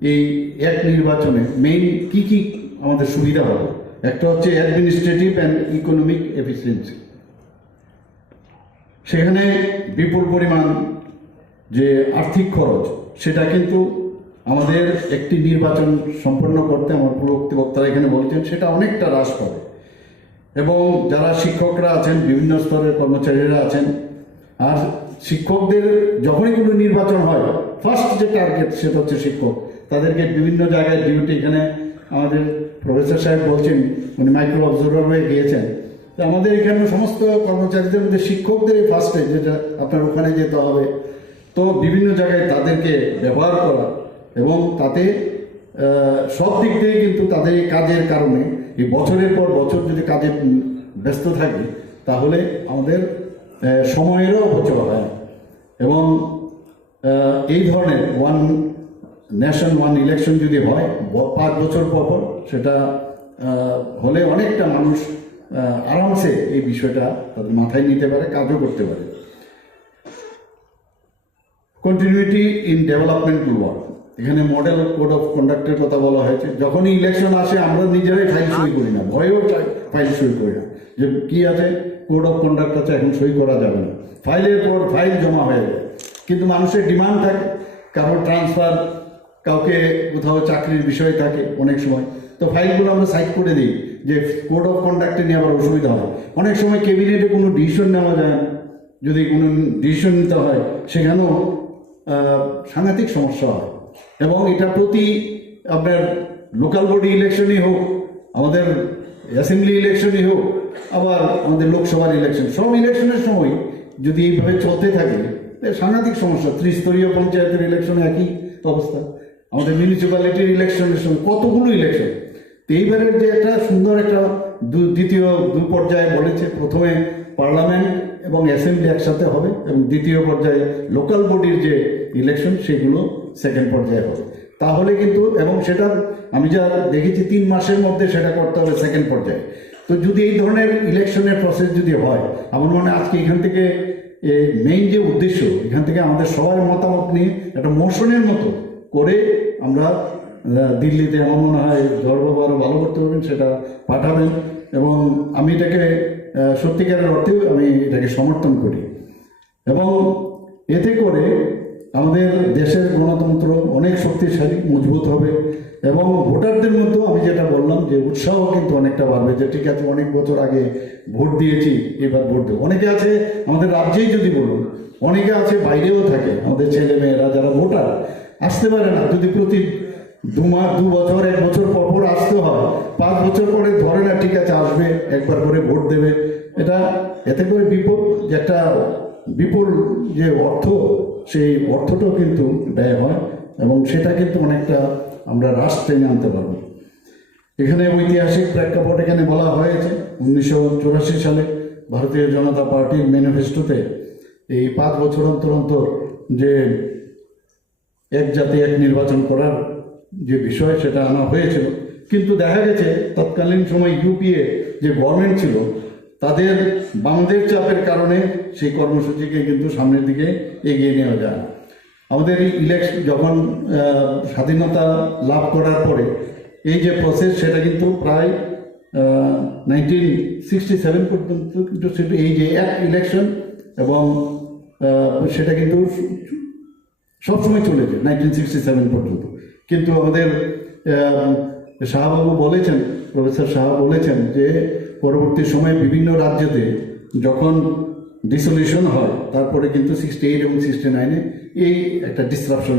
এই এক নির্বাচনে মেইন কি কি আমাদের সুবিধা হবে? একটা হচ্ছে অ্যাডমিনিস্ট্রেটিভ অ্যান্ড ইকোনমিক এফিসিয়েন্সি সেখানে বিপুল পরিমাণ যে আর্থিক খরচ, সেটা কিন্তু আমাদের একটি নির্বাচন সম্পন্ন করতে আমার পূর্ববর্তী বক্তারা এখানে বলছেন, সেটা অনেকটা হ্রাস পাবে। এবং যারা শিক্ষকরা আছেন, বিভিন্ন স্তরের কর্মচারীরা আছেন, আর শিক্ষকদের যখনই কোনো নির্বাচন হয় ফার্স্ট যে টার্গেট সেটা হচ্ছে শিক্ষক। তাদেরকে বিভিন্ন জায়গায় ডিউটি এখানে আমাদের প্রফেসর সাহেব বলছেন, উনি মাইক্রো অবজারভার হয়ে গিয়েছেন। তো আমাদের এখানে সমস্ত কর্মচারীদের মধ্যে শিক্ষকদের ফার্স্টে যেটা আপনার ওখানে যেতে হবে। তো বিভিন্ন জায়গায় তাদেরকে ব্যবহার করা এবং তাতে সব দিক থেকে কিন্তু তাদের কাজের কারণে, এই বছরের পর বছর যদি কাজে ব্যস্ত থাকি, তাহলে আমাদের সময়েরও অপচয় হয়। এবং এই ধরনের ওয়ান ন্যাশন ওয়ান ইলেকশন যদি হয় পাঁচ বছর পর সেটা হলে অনেকটা মানুষ আরামসে এই বিষয়টা তাদের মাথায় নিতে পারে, কাজও করতে পারে। কন্টিনিউটি ইন ডেভেলপমেন্টাল ওয়ার্ক এখানে মডেল কোড অফ কন্ডাক্টের কথা বলা হয়েছে। যখনই ইলেকশন আসে, আমরা নিজেরাই ফাইল সই করি না, ভয়েও ফাইল সই করি না। যে কি আছে কোড অফ কন্ডাক্ট আছে, এখন সই করা যাবে না। ফাইলের পর ফাইল জমা হয়ে যায়। কিন্তু মানুষের ডিমান্ড থাকে, কারোর ট্রান্সফার কাউকে কোথাও চাকরির বিষয় থাকে অনেক সময়। তো ফাইলগুলো আমরা সাইড করে দিই যে কোড অফ কন্ডাক্টে নিয়ে আবার অসুবিধা হয়। অনেক সময় ক্যাবিনেটে কোনো ডিসিশন নেওয়া যায় না। যদি কোনো ডিসিশন নিতে হয়, সেখানেও সাংঘাতিক সমস্যা হয়। এবং এটা প্রতি আপনার লোকাল বডি ইলেকশনই হোক, আমাদের অ্যাসেম্বলি ইলেকশনই হোক, আবার আমাদের লোকসভার ইলেকশন, সব ইলেকশনের সময় যদি এইভাবে চলতে থাকে সাংঘাতিক সমস্যা। ত্রিস্তরীয় পঞ্চায়েতের ইলেকশনে একই অবস্থা। আমাদের মিউনিসিপ্যালিটির ইলেকশনের সময় কতগুলো ইলেকশন তো এইবারের যে একটা সুন্দর একটা দ্বিতীয় দু পর্যায়ে বলেছে, প্রথমে পার্লামেন্ট এবং অ্যাসেম্বলি একসাথে হবে এবং দ্বিতীয় পর্যায়ে লোকাল বডির যে ইলেকশন সেগুলো সেকেন্ড পর্যায়ে হবে। তাহলে কিন্তু, এবং সেটা আমি যা দেখেছি তিন মাসের মধ্যে সেটা করতে হবে সেকেন্ড পর্যায়ে। তো যদি এই ধরনের ইলেকশনের প্রসেস যদি হয়, আমার মনে আজকে এখান থেকে মেইন যে উদ্দেশ্য, এখান থেকে আমাদের সবার মতামত নিয়ে একটা মোশনের মতো করে আমরা দিল্লিতে আমার মনে হয় জলবাবু আরও ভালো করতে পারবেন, সেটা পাঠাবেন। এবং আমি এটাকে সত্যিকারের অর্থেও আমি এটাকে সমর্থন করি। এবং এতে করে আমাদের দেশের গণতন্ত্র অনেক শক্তিশালী, মজবুত হবে। এবং ভোটারদের মধ্যেও আমি যেটা বললাম যে উৎসাহ কিন্তু অনেকটা বাড়বে যে, ঠিক আছে, অনেক বছর আগে ভোট দিয়েছি, এবার ভোট দেবো। অনেকে আছে আমাদের রাজ্যেই যদি বলুন, অনেকে আছে বাইরেও থাকে, আমাদের ছেলে মেয়েরা যারা ভোটার আসতে পারে না। যদি প্রতি দু মাস দু বছর, এক বছর পর পর আসতে হয়, পাঁচ বছর পরে ধরে না, ঠিক আছে, আসবে, একবার করে ভোট দেবে। এটা এতে করে বিপুল যে একটা বিপুল যে অর্থ, সেই অর্থটাও কিন্তু ব্যয় হয় এবং সেটা কিন্তু অনেকটা আমরা হ্রাস টেনে আনতে পারব। এখানে ঐতিহাসিক প্রেক্ষাপট এখানে বলা হয়েছে, উনিশশো চুরাশি সালে ভারতীয় জনতা পার্টির ম্যানিফেস্টোতে এই পাঁচ বছর অন্তর অন্তর যে এক জাতি এক নির্বাচন করার যে বিষয়, সেটা আনা হয়েছিল। কিন্তু দেখা গেছে, তৎকালীন সময় ইউপিএ যে গভর্নমেন্ট ছিল, তাদের বামদের চাপের কারণে সেই কর্মসূচিকে কিন্তু সামনের দিকে এগিয়ে নেওয়া যায়। আমাদের এই ইলেকশন যখন স্বাধীনতা লাভ করার পরে, এই যে প্রসেস সেটা কিন্তু প্রায় নাইনটিন সিক্সটি সেভেন পর্যন্ত কিন্তু এই যে এক ইলেকশন এবং সেটা কিন্তু সবসময় চলে যায় নাইনটিন সিক্সটি সেভেন পর্যন্ত। কিন্তু আমাদের শাহবাবু বলেছেন, প্রফেসর শাহ বলেছেন যে, পরবর্তী সময়ে বিভিন্ন রাজ্যতে যখন ডিসলিউশন হয়, তারপরে কিন্তু সিক্সটি এইট এবং সিক্সটি নাইনে এই একটা ডিসরাপশন